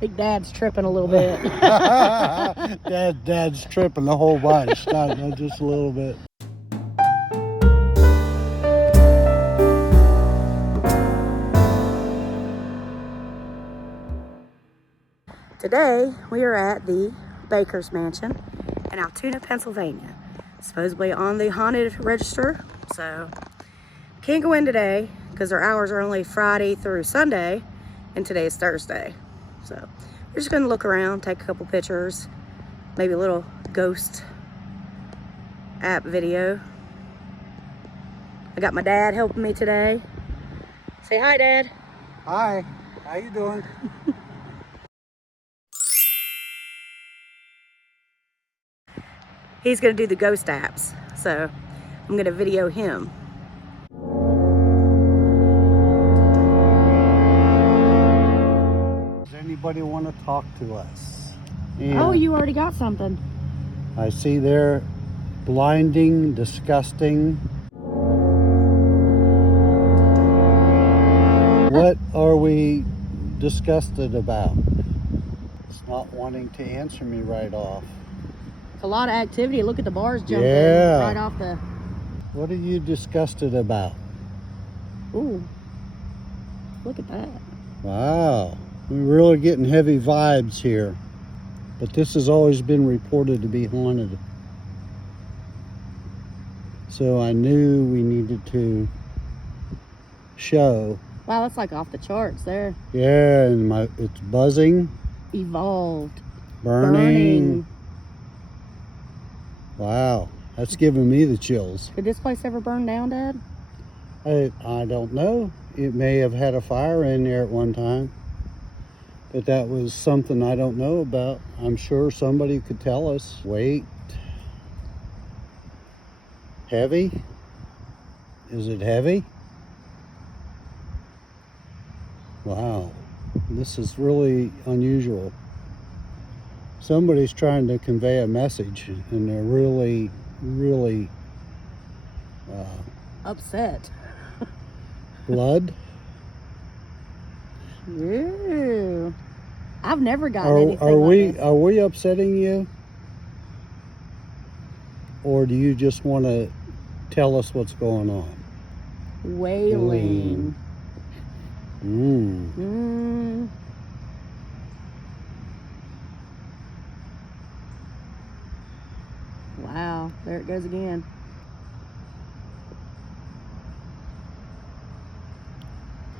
think Dad's tripping a little bit. Dad's tripping a whole bunch, not just a little bit. Today, we are at the Baker's Mansion in Altoona, Pennsylvania. Supposedly on the haunted register, so can't go in today because their hours are only Friday through Sunday, and today is Thursday. So we're just gonna look around, take a couple pictures, maybe a little ghost app video. I got my dad helping me today. Say hi, Dad. Hi, how you doing? He's gonna do the ghost apps, so I'm gonna video him. Does anybody want to talk to us? Oh, you already got something. I see there, blinding, disgusting. What are we disgusted about? It's not wanting to answer me right off. A lot of activity. Look at the bars jumping right off the... What are you disgusted about? Ooh, look at that. Wow, we're really getting heavy vibes here. But this has always been reported to be haunted. So I knew we needed to show. Wow, that's like off the charts there. Yeah, and it's buzzing. Evolved. Burning. Wow, that's giving me the chills. Did this place ever burn down, Dad? I don't know. It may have had a fire in there at one time. But that was something I don't know about. I'm sure somebody could tell us. Wait. Heavy? Is it heavy? Wow, this is really unusual. Somebody's trying to convey a message, and they're really, really upset. Blood? Ew. I've never gotten anything like this. Are we upsetting you? Or do you just want to tell us what's going on? Wailing. Wow, there it goes again.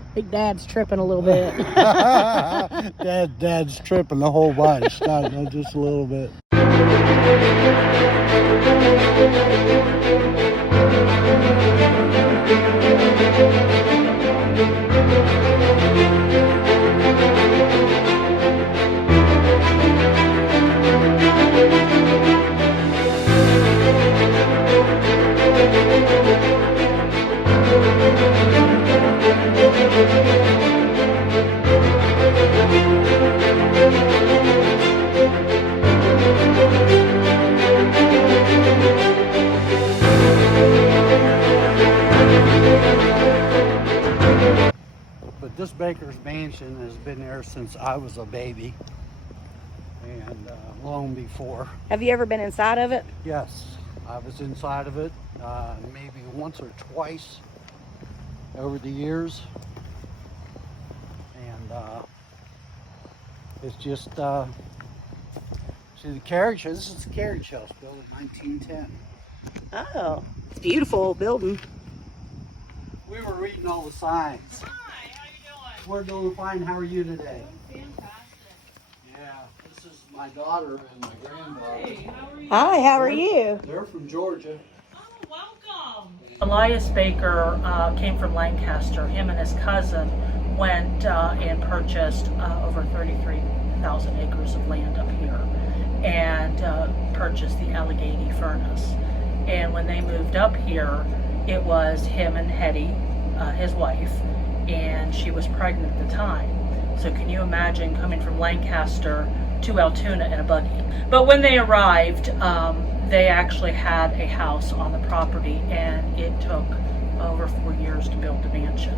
I think Dad's tripping a little bit. Dad's tripping a whole bunch, not just a little bit. But this Baker's Mansion has been there since I was a baby, and long before. Have you ever been inside of it? Yes, I was inside of it maybe once or twice over the years, and it's just see the carriage. This is the carriage house built in 1910. Oh, it's a beautiful building. We were reading all the signs. Hi, how you doing? We're doing fine. How are you today? Oh, fantastic. Yeah, this is my daughter and my granddaughter. Hey, how are you? Hi, how are you? They're from Georgia. Oh, welcome. Elias Baker came from Lancaster. Him and his cousin went and purchased over 33,000 acres of land up here and purchased the Allegheny Furnace. And when they moved up here, it was him and Hetty, his wife, and she was pregnant at the time. So can you imagine coming from Lancaster to Altoona in a buggy? But when they arrived, they actually had a house on the property, and it took over 4 years to build the mansion.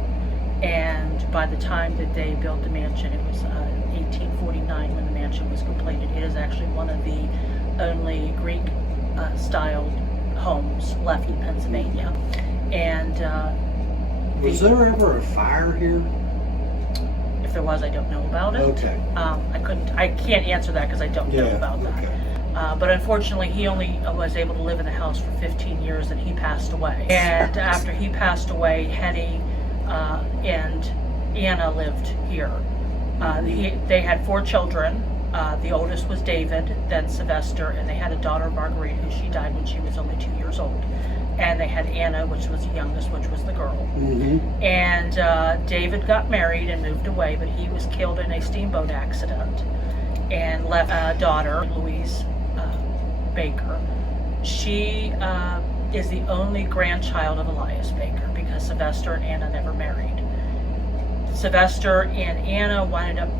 And by the time that they built the mansion, it was 1849 mansion was completed. It is actually one of the only Greek styled homes left in Pennsylvania. And was there ever a fire here? if there was, I don't know about it. Okay. I can't answer that because I don't know about that. Okay. But unfortunately, he only was able to live in the house for 15 years and he passed away. And after he passed away, Hetty and Anna lived here. They had 4 children. The oldest was David, then Sylvester, and they had a daughter, Marguerite, who she died when she was only 2 years old. And they had Anna, which was the youngest, which was the girl. Mm-hmm. And David got married and moved away, but he was killed in a steamboat accident and left a daughter, Louise Baker. She is the only grandchild of Elias Baker because Sylvester and Anna never married. Sylvester and Anna wound up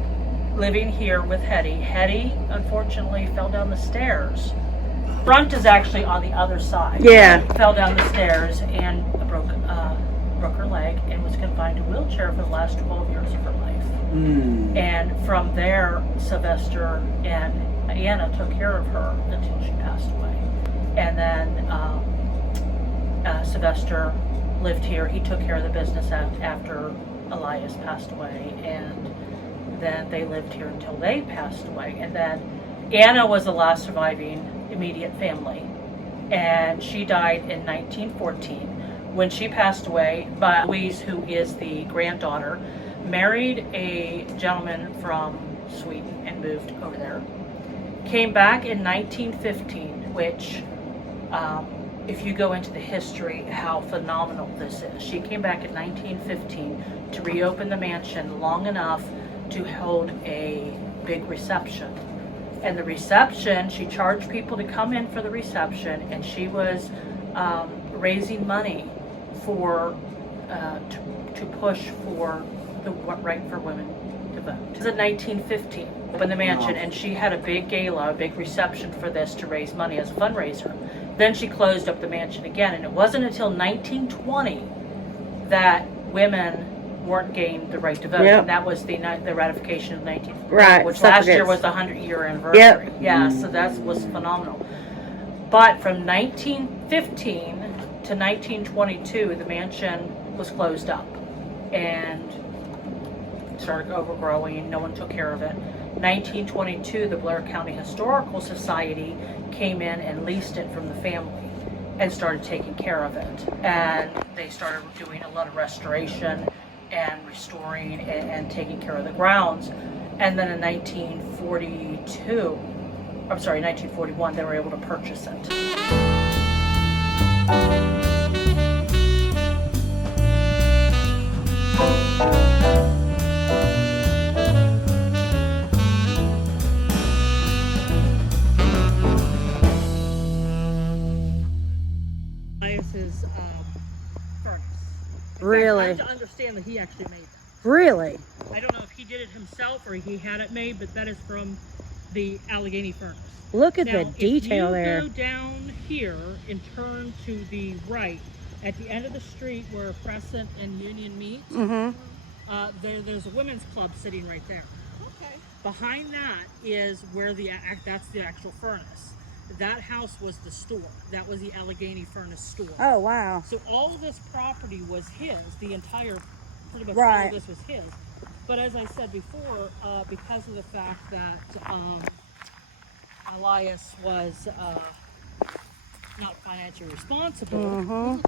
living here with Hetty. Hetty, unfortunately, fell down the stairs. Front is actually on the other side. Yeah. Fell down the stairs and broke her leg and was confined to a wheelchair for the last 12 years of her life. Mm. And from there, Sylvester and Anna took care of her until she passed away. And then Sylvester lived here. He took care of the business after Elias passed away, and then they lived here until they passed away. And then Anna was the last surviving immediate family, and she died in 1914. When she passed away, but Louise, who is the granddaughter, married a gentleman from Sweden and moved over there. Came back in 1915, which if you go into the history, how phenomenal this is. She came back in 1915 to reopen the mansion long enough to hold a big reception. And the reception, she charged people to come in for the reception, and she was raising money for to push for the right for women to vote. This is in 1915, opened the mansion, and she had a big gala, a big reception for this to raise money as a fundraiser. Then she closed up the mansion again, and it wasn't until 1920 that women weren't gained the right to vote. Yep. And that was the ratification of 19, Right, which last year suffragettes. was the 100-year anniversary. Yep. Yeah, so that was phenomenal. But from 1915 to 1922, the mansion was closed up and started overgrowing. No one took care of it. 1922, the Blair County Historical Society came in and leased it from the family and started taking care of it. And they started doing a lot of restoration and restoring and taking care of the grounds. And then in 1941, they were able to purchase it. Elias's furnace. Really? I have to understand that he actually made that. Really? I don't know if he did it himself or he had it made, but that is from the Allegheny Furnace. Look at Now, the detail if there. you go down here and turn to the right, at the end of the street where Crescent and Union meet, Mm-hmm. there's a women's club sitting right there. Okay. Behind that is where that's the actual furnace. That house was the store. That was the Allegheny Furnace store. Oh, wow. So all of this property was his. The entire, pretty much all Right. of this was his. But as I said before, because of the fact that Elias was not financially responsible, Mm-hmm.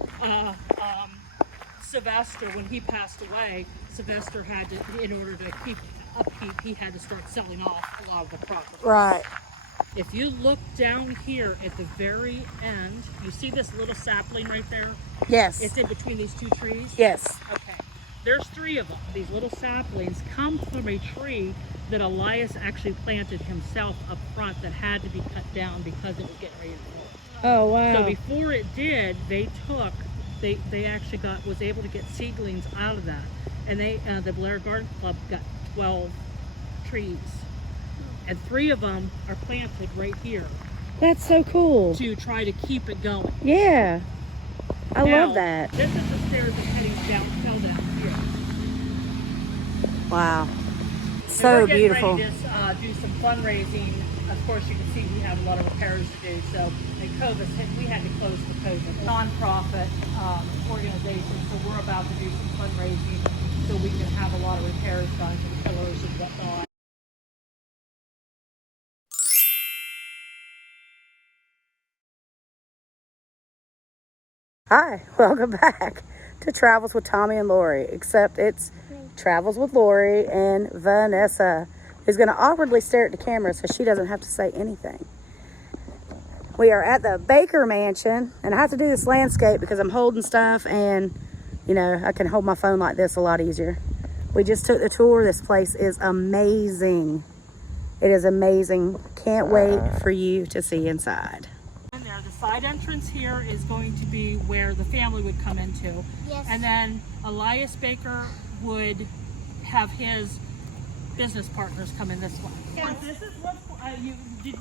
Sylvester, when he passed away, Sylvester had to, in order to keep upkeep, he had to start selling off a lot of the property. Right. If you look down here at the very end, you see this little sapling right there? Yes. It's in between these two trees? Yes. Okay. There's 3 of them. These little saplings come from a tree that Elias actually planted himself up front that had to be cut down because it was getting ready to fall. Oh, wow. So before it did, they actually was able to get seedlings out of that. And the Blair Garden Club got 12 trees. And 3 of them are planted right here That's so cool. to try to keep it going. Yeah. I Now, love that. This is the stairs that fell down here. Wow. And So we're getting beautiful. ready to do some fundraising. Of course, you can see we have a lot of repairs to do. So when COVID hit, we had to close for COVID. Nonprofit organization, so we're about to do some fundraising so we can have a lot of repairs done to the pillars and whatnot. Hi, welcome back to Travels with Tommy and Lori, except it's Travels with Lori and Vanessa, who's going to awkwardly stare at the camera so she doesn't have to say anything. We are at the Baker Mansion, and I have to do this landscape because I'm holding stuff and, you know, I can hold my phone like this a lot easier. We just took the tour. This place is amazing. It is amazing. Can't wait for you to see inside. There, the side entrance here is going to be where the family would come into. Yes. And then Elias Baker would have his business partners come in this way. Yes. This is what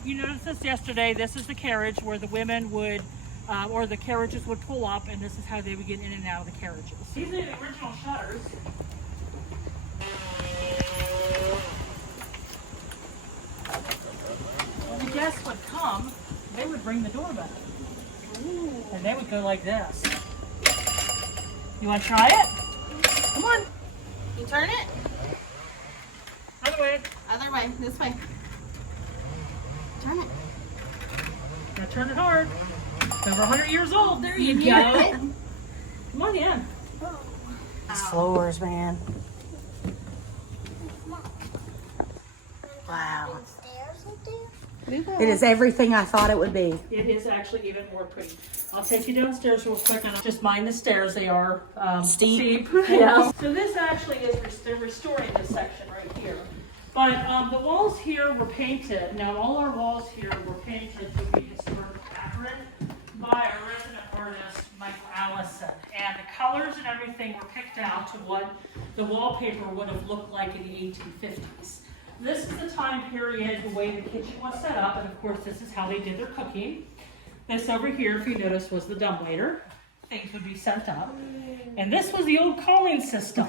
you noticed this yesterday. This is the carriage where the women would, or the carriages would pull up, and this is how they would get in and out of the carriages. These are the original shutters. When the guests would come, they would ring the doorbell. Ooh. And they would go like this. You want to try it? Come on. You turn it? Other way. Other way. This way. Turn it. Now turn it hard. It's over 100 years old. There you go. Come on in. These floors, man. Wow. It is everything I thought it would be. It is actually even more pretty. I'll take you downstairs real quick. And just mind the stairs. They are steep. Yeah. So this actually is they're restoring this section right here. But the walls here were painted. Now all our walls here were painted to be historically accurate by our resident artist, Michael Allison. And the colors and everything were picked out to what the wallpaper would have looked like in the 1850s. This is the time period, the way the kitchen was set up, and of course this is how they did their cooking. This over here, if you notice, was the dumbwaiter. Things would be sent up. And this was the old calling system.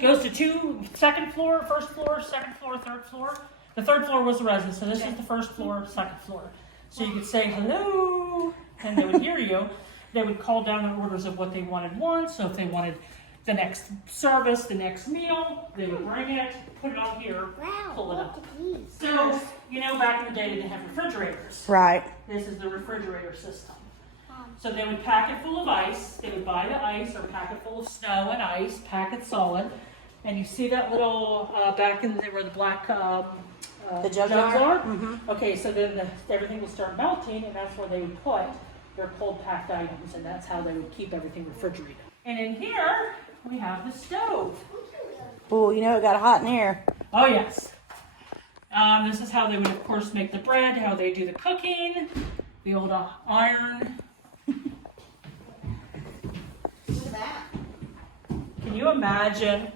Goes to second floor, first floor, second floor, third floor. The third floor was the residence, so this is the first floor, second floor. So you could say hello, and they would hear you. They would call down the orders of what they wanted once. So if they wanted the next service, the next meal, they would bring it, put it on here, pull it up. So, you know, back in the day, they didn't have refrigerators. Right. This is the refrigerator system. So they would pack it full of ice. They would buy the ice or pack it full of snow and ice, pack it solid. And you see that little, back in there where the black The jugs are? Mm-hmm. Okay, so then everything would start melting, and that's where they would put their cold packed items, and that's how they would keep everything refrigerated. And in here, we have the stove. Oh, you know it got hot in here. Oh yes. This is how they would, of course, make the bread, how they do the cooking, the old iron. Look at that. Can you imagine?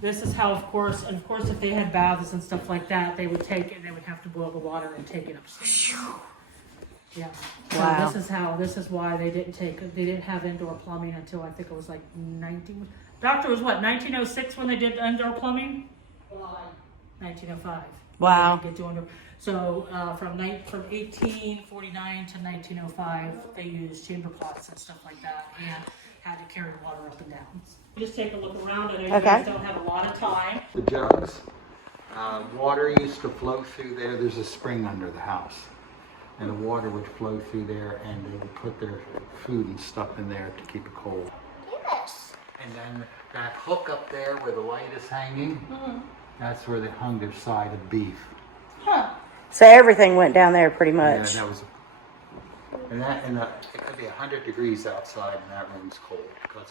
This is how, of course, if they had baths and stuff like that, they would take it and they would have to boil the water and take it upstairs. Yeah. Wow. So this is why they didn't have indoor plumbing until I think it was like 1906 when they did indoor plumbing? 1905. Wow. They get to indoor. So from 1849 to 1905, they used chamber pots and stuff like that and had to carry water up and down. Just take a look around. I know you guys don't have a lot of time. The jugs, water used to flow through there. There's a spring under the house. And the water would flow through there, and they would put their food and stuff in there to keep it cold. Yes. And then that hook up there where the light is hanging, that's where they hung their side of beef. Huh. So everything went down there pretty much. Yeah, that was, it could be 100 degrees outside, and that room's cold because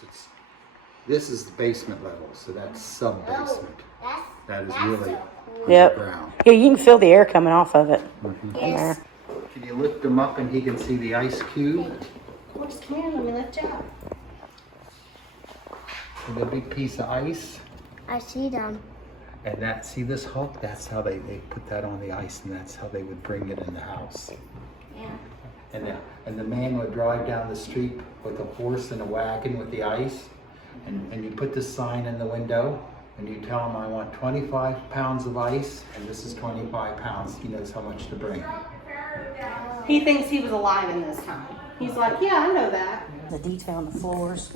this is the basement level, so that's sub-basement. That is really underground. Yeah, you can feel the air coming off of it. Yes. Can you lift them up and he can see the ice cube? Of course, come here, let me lift you up. And the big piece of ice. I see them. And see this hook? That's how they put that on the ice, and that's how they would bring it in the house. Yeah. And the man would drive down the street with a horse and a wagon with the ice, and you put this sign in the window, and you tell him I want 25 pounds of ice, and this is 25 pounds, he knows how much to bring. He thinks he was alive in this time. He's like, yeah, I know that. The detail on the floors.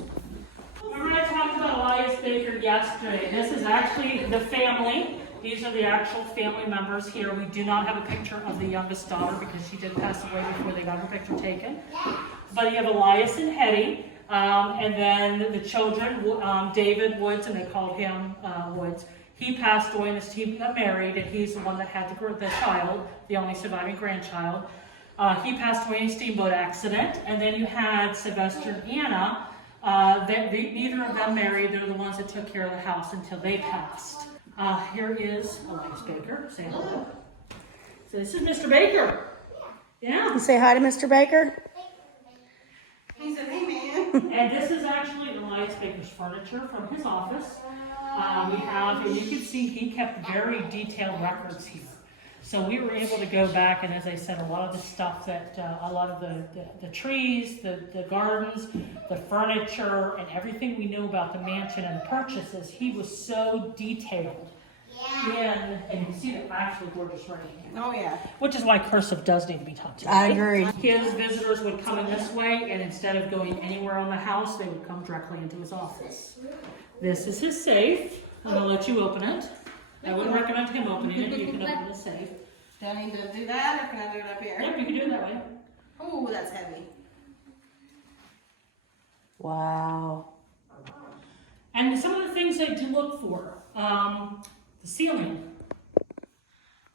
Remember I talked about Elias Baker yesterday. This is actually the family. These are the actual family members here. We do not have a picture of the youngest daughter because she did pass away before they got her picture taken. But you have Elias and Hetty, and then the children, David Woods, and they called him Woods. He passed away and he got married, and he's the one that had the child, the only surviving grandchild. He passed away in a steamboat accident. And then you had Sylvester and Anna. Neither of them married. They're the ones that took care of the house until they passed. Here is Elias Baker. Say hello. So this is Mr. Baker. Yeah. You say hi to Mr. Baker? He said, hey, man. And this is actually Elias Baker's furniture from his office. We have, and you can see he kept very detailed records here. So we were able to go back, and as I said, a lot of the stuff that, a lot of the trees, the gardens, the furniture, and everything we know about the mansion and the purchases, he was so detailed in, and you can see the absolutely gorgeous writing here. Oh, yeah. Which is why cursive does need to be taught today. I agree. His visitors would come in this way, and instead of going anywhere on the house, they would come directly into his office. This is his safe. I'm going to let you open it. I wouldn't recommend him opening it. You can open the safe. Do I need to do that, or can I do it up here? Yep, you can do it that way. Oh, that's heavy. Wow. And some of the things I do look for, the ceiling,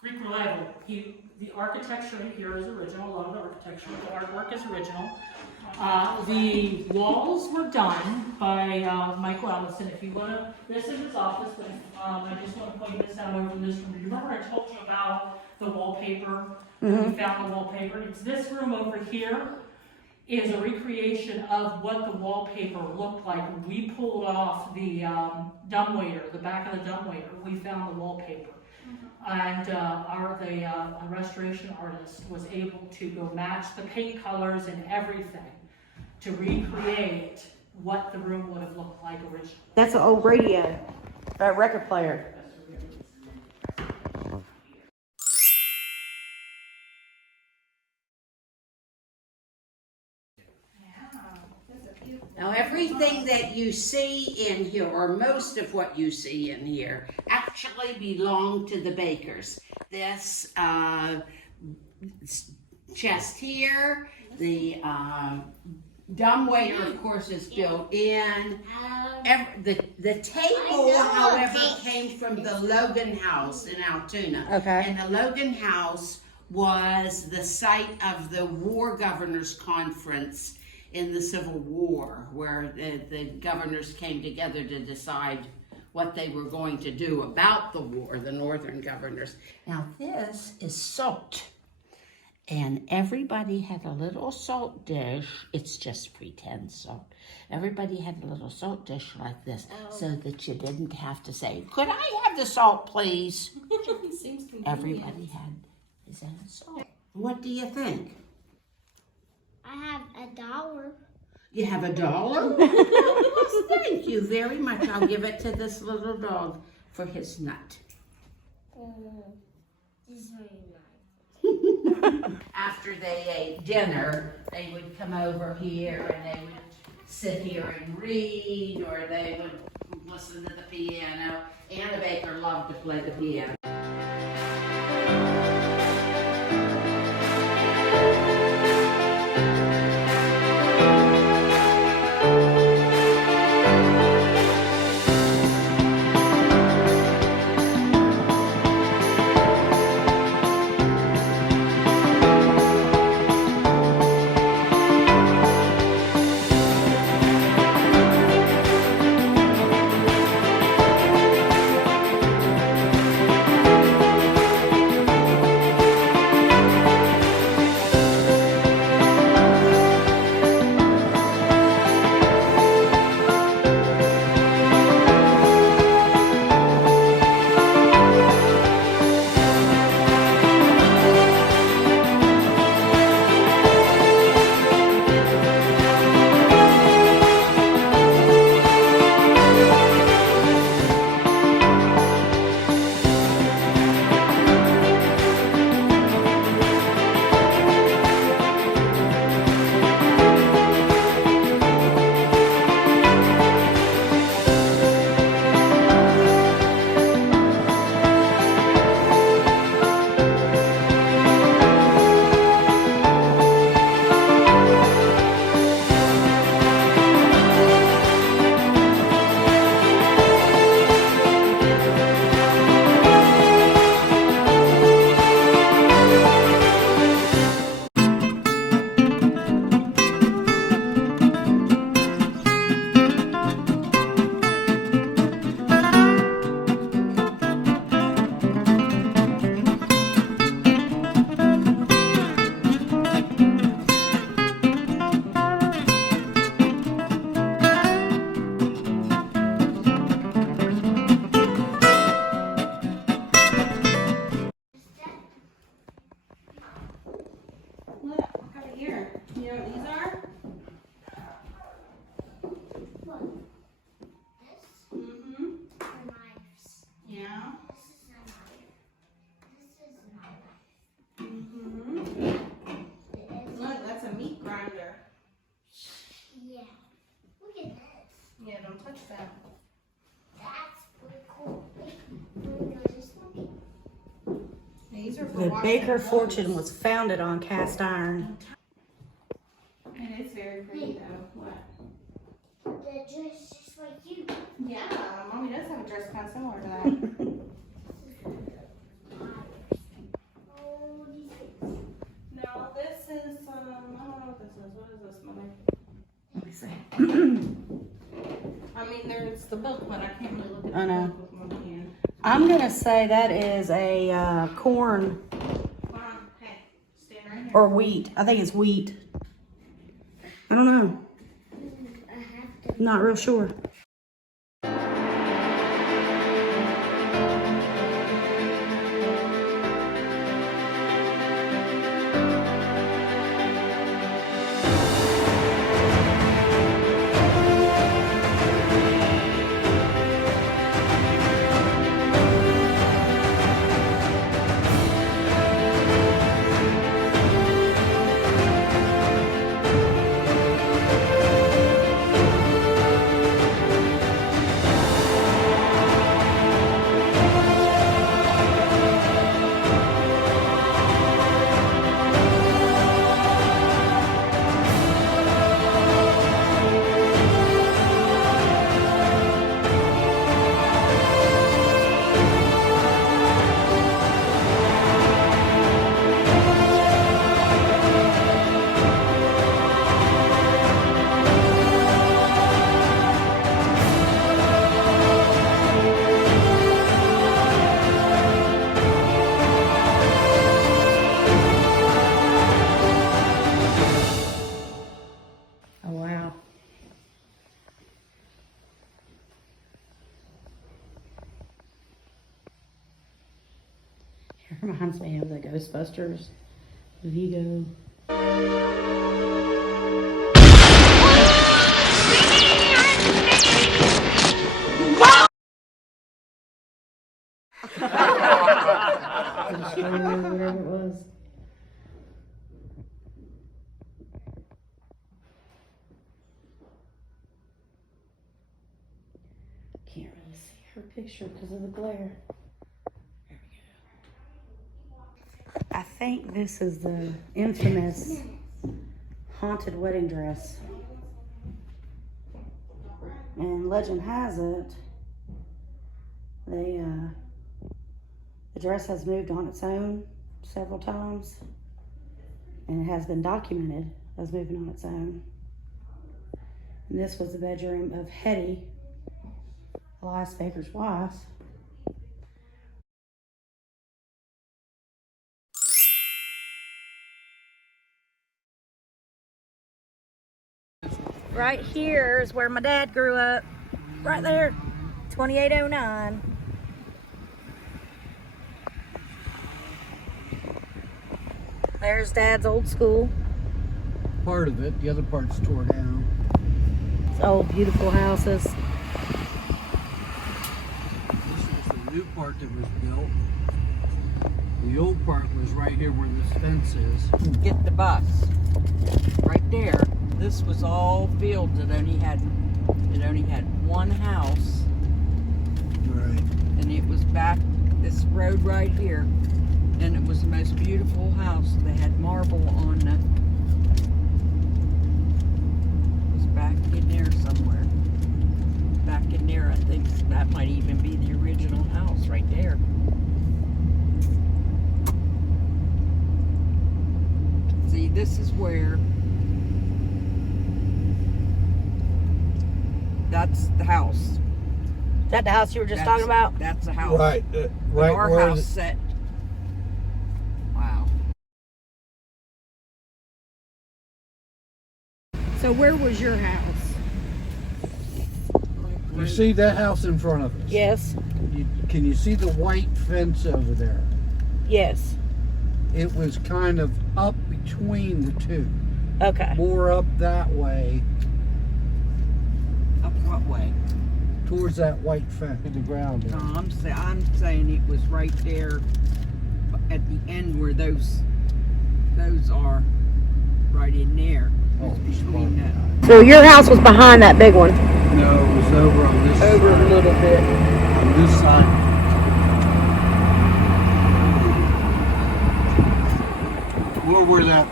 Greek revival. The architecture here is original. A lot of the architecture, the artwork is original. The walls were done by Michael Allison. If you want to, this is his office, but I just want to point this out over this room. Remember I told you about the wallpaper? We found the wallpaper. It's this room over here is a recreation of what the wallpaper looked like. We pulled off the dumbwaiter, the back of the dumbwaiter. We found the wallpaper. And the restoration artist was able to go match the paint colors and everything to recreate what the room would have looked like originally. That's an old radio, record player. Now, everything that you see in here, or most of what you see in here, actually belonged to the Bakers. This chest here, the dumbwaiter, of course, is built in. The table, however, came from the Logan House in Altoona. Okay. And the Logan House was the site of the War Governors Conference in the Civil War, where the governors came together to decide what they were going to do about the war, the northern governors. Now this is salt, and everybody had a little salt dish. It's just pretend salt. Everybody had a little salt dish like this, so that you didn't have to say, could I have the salt, please? Seems convenient. Everybody had his own salt. What do you think? I have $1. You have $1? Well, thank you very much. I'll give it to this little dog for his nut. This is very nice. After they ate dinner, they would come over here and they would sit here and read, or they would listen to the piano. Anna Baker loved to play the piano. The Baker fortune was founded on cast iron. And it's very pretty though. What? The dress just like you. Yeah, Mommy does have a dress kind of similar to that. Oh, these things. No, this is, I don't know what this is. What is this, Mommy? Let me see. I mean, there's the book, but I can't really look at the I know. book with one hand. I'm gonna say that is a corn Come on, hey, stand right here. or wheat. I think it's wheat. I don't know. I have to. Not real sure. Oh, wow. It reminds me of the Ghostbusters. Vigo. Whatever it was. Can't really see her picture because of the glare. There we go. I think this is the infamous haunted wedding dress. And legend has it, the dress has moved on its own several times, and it has been documented as moving on its own. And this was the bedroom of Hetty, Elias Baker's wife. Right here is where my dad grew up. Right there, 2809. There's Dad's old school. Part of it, the other part's tore down. It's old, beautiful houses. This was the new part that was built. The old part was right here where this fence is. Get the bus. Right there. This was all fields that only had one house. Right. And it was back this road right here. And it was the most beautiful house. They had marble on the, it was back in there somewhere. Back in there, I think that might even be the original house right there. See, this is where, that's the house. Is that the house you were just talking about? That's the house. Right, But right our where house set. Wow. So where was your house? you see that house in front of us? Yes. Can you see the white fence over there? Yes. It was kind of up between the two. Okay. More up that way, Up what way? towards that white fence to the ground. No, there. I'm saying it was right there at the end where those are, right in there. Oh, Between that. So your house was behind that big one? No, it was over on this Over side. a little bit. On this side. Look where that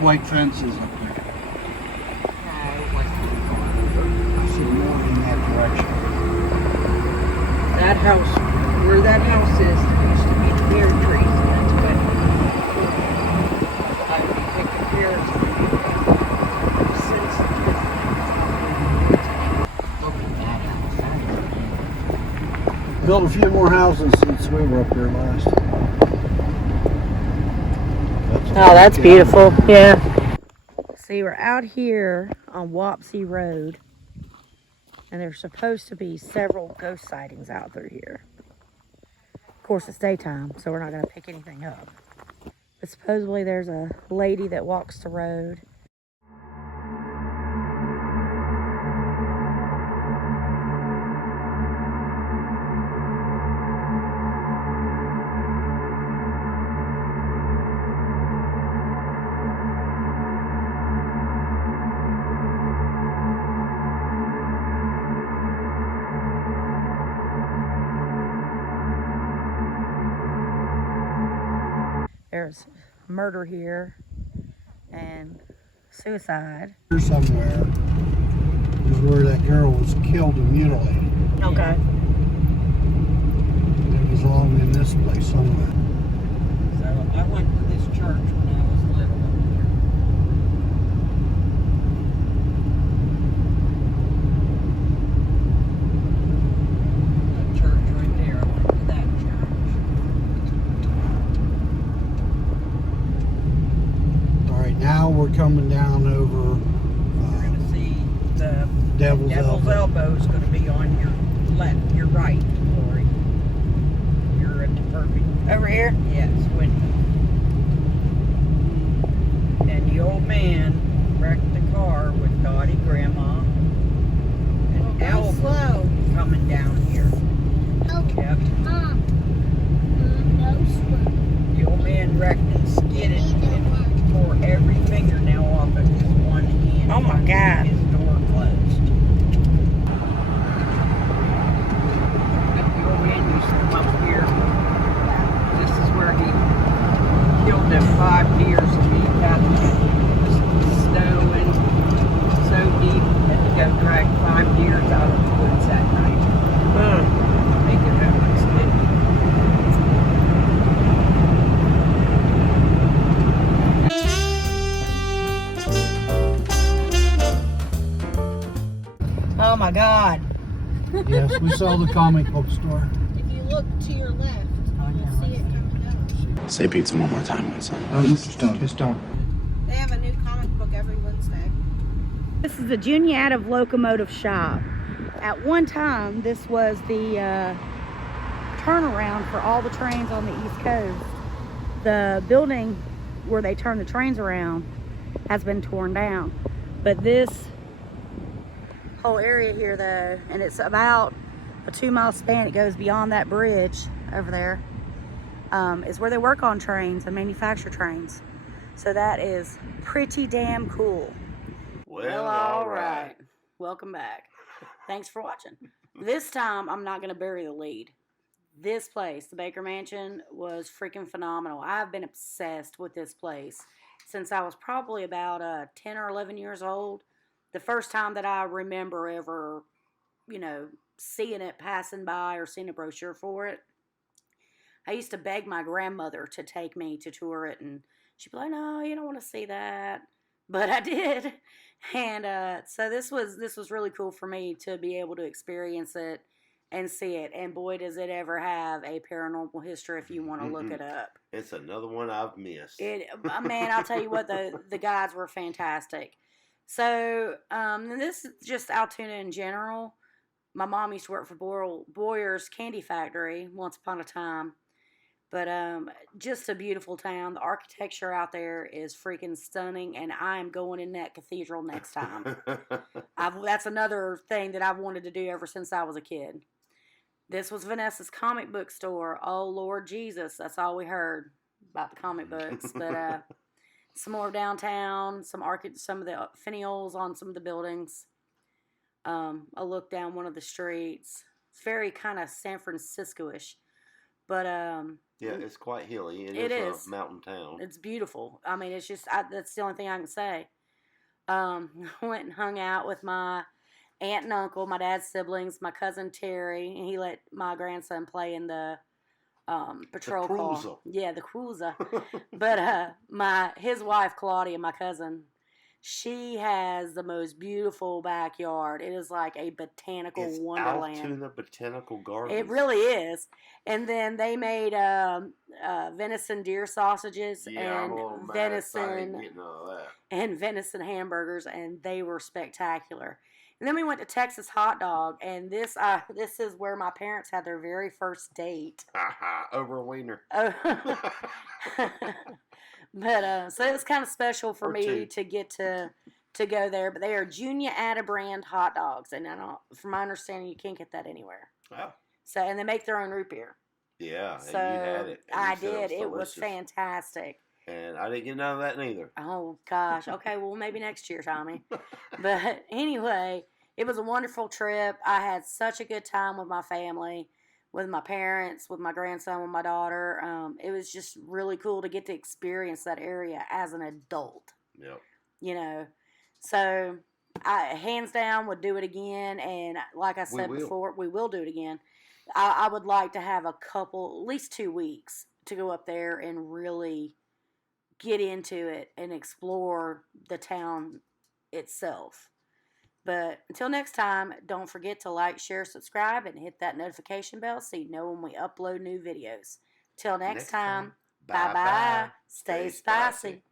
white fence is up there. I see more in that direction. That house, where that house is, there used to be pear trees, and that's what I would be taking pears since Look at that house. That is Built a few more houses since we were up there last. Oh, that's beautiful. Yeah. See, we're out here on Wapsie Road, and there's supposed to be several ghost sightings out through here. Of course, it's daytime, so we're not going to pick anything up. But supposedly there's a lady that walks the road. There's murder here and suicide. Here somewhere is where that girl was killed and mutilated. Okay. It was along in this place somewhere. So I went to this church when I was little up here. That church right there, I went to that church. All right, now we're coming down over You're gonna see the Devil's Devil's Elbow. Elbow is gonna be on your left, your right, Lori. You're at the perfect. Over here? Yes, when. And the old man wrecked the car with Dottie, Grandma, and Albert coming down here. Yep. Mom. Go slow. The old man wrecked and skidded and tore every fingernail off of his one hand. Oh my God. His door closed. The old man used to come up here. This is where he killed them 5 deers and he got the snow and so deep had to go drag 5 deers out of the woods that night. Make it home and spit. Oh my God. Yes, we saw the comic book store. If you look to your left, you'll see it coming down. Say pizza one more time, my son. Oh, just don't. They have a new comic book every Wednesday. This is the Juniata Locomotive Shop. At one time, this was the turnaround for all the trains on the East Coast. The building where they turn the trains around has been torn down. But this whole area here though, and it's about a 2-mile span, it goes beyond that bridge over there, is where they work on trains and manufacture trains. So that is pretty damn cool. Well, all right. Welcome back. Thanks for watching. This time, I'm not going to bury the lead. This place, the Baker Mansion, was freaking phenomenal. I've been obsessed with this place since I was probably about 10 or 11 years old. The first time that I remember ever, seeing it passing by or seeing a brochure for it. I used to beg my grandmother to take me to tour it, and she'd be like, no, you don't want to see that. But I did. And so this was really cool for me to be able to experience it and see it. And boy, does it ever have a paranormal history if you want to look it up. It's another one I've missed. Man, I'll tell you what, the guides were fantastic. So this is just Altoona in general. My mom used to work for Boyer's Candy Factory once upon a time. But just a beautiful town. The architecture out there is freaking stunning, and I am going in that cathedral next time. That's another thing that I've wanted to do ever since I was a kid. This was Vanessa's comic book store. Oh, Lord Jesus. That's all we heard about the comic books. But some more downtown, some of the finials on some of the buildings. A look down one of the streets. It's very kind of San Francisco-ish. But Yeah, it's quite hilly. It is. A mountain town. It's beautiful. I mean, it's just, that's the only thing I can say. Went and hung out with my aunt and uncle, my dad's siblings, my cousin Terry, and he let my grandson play in the patrol car. Yeah, the cruiser. But his wife Claudia, my cousin, she has the most beautiful backyard. It is like a botanical wonderland. Altoona Botanical Gardens. It really is. And then they made venison deer sausages and venison hamburgers, and they were spectacular. And then we went to Texas Hot Dog, and this is where my parents had their very first date. Over a wiener. But so it was kind of special for me to get to go there. But they are Junior Atta brand hot dogs, and from my understanding, you can't get that anywhere. Wow. So, and they make their own root beer. Yeah, so and you had it. I did. It was fantastic. And I didn't get none of that neither. Oh gosh. Okay, well maybe next year, Tommy. But anyway, it was a wonderful trip. I had such a good time with my family, with my parents, with my grandson, with my daughter. It was just really cool to get to experience that area as an adult. Yep. You know, so I hands down would do it again. And like I said before, we will do it again. I would like to have at least 2 weeks to go up there and really get into it and explore the town itself. But until next time, don't forget to like, share, subscribe, and hit that notification bell so you know when we upload new videos. Till next time, bye-bye. Stay spicy.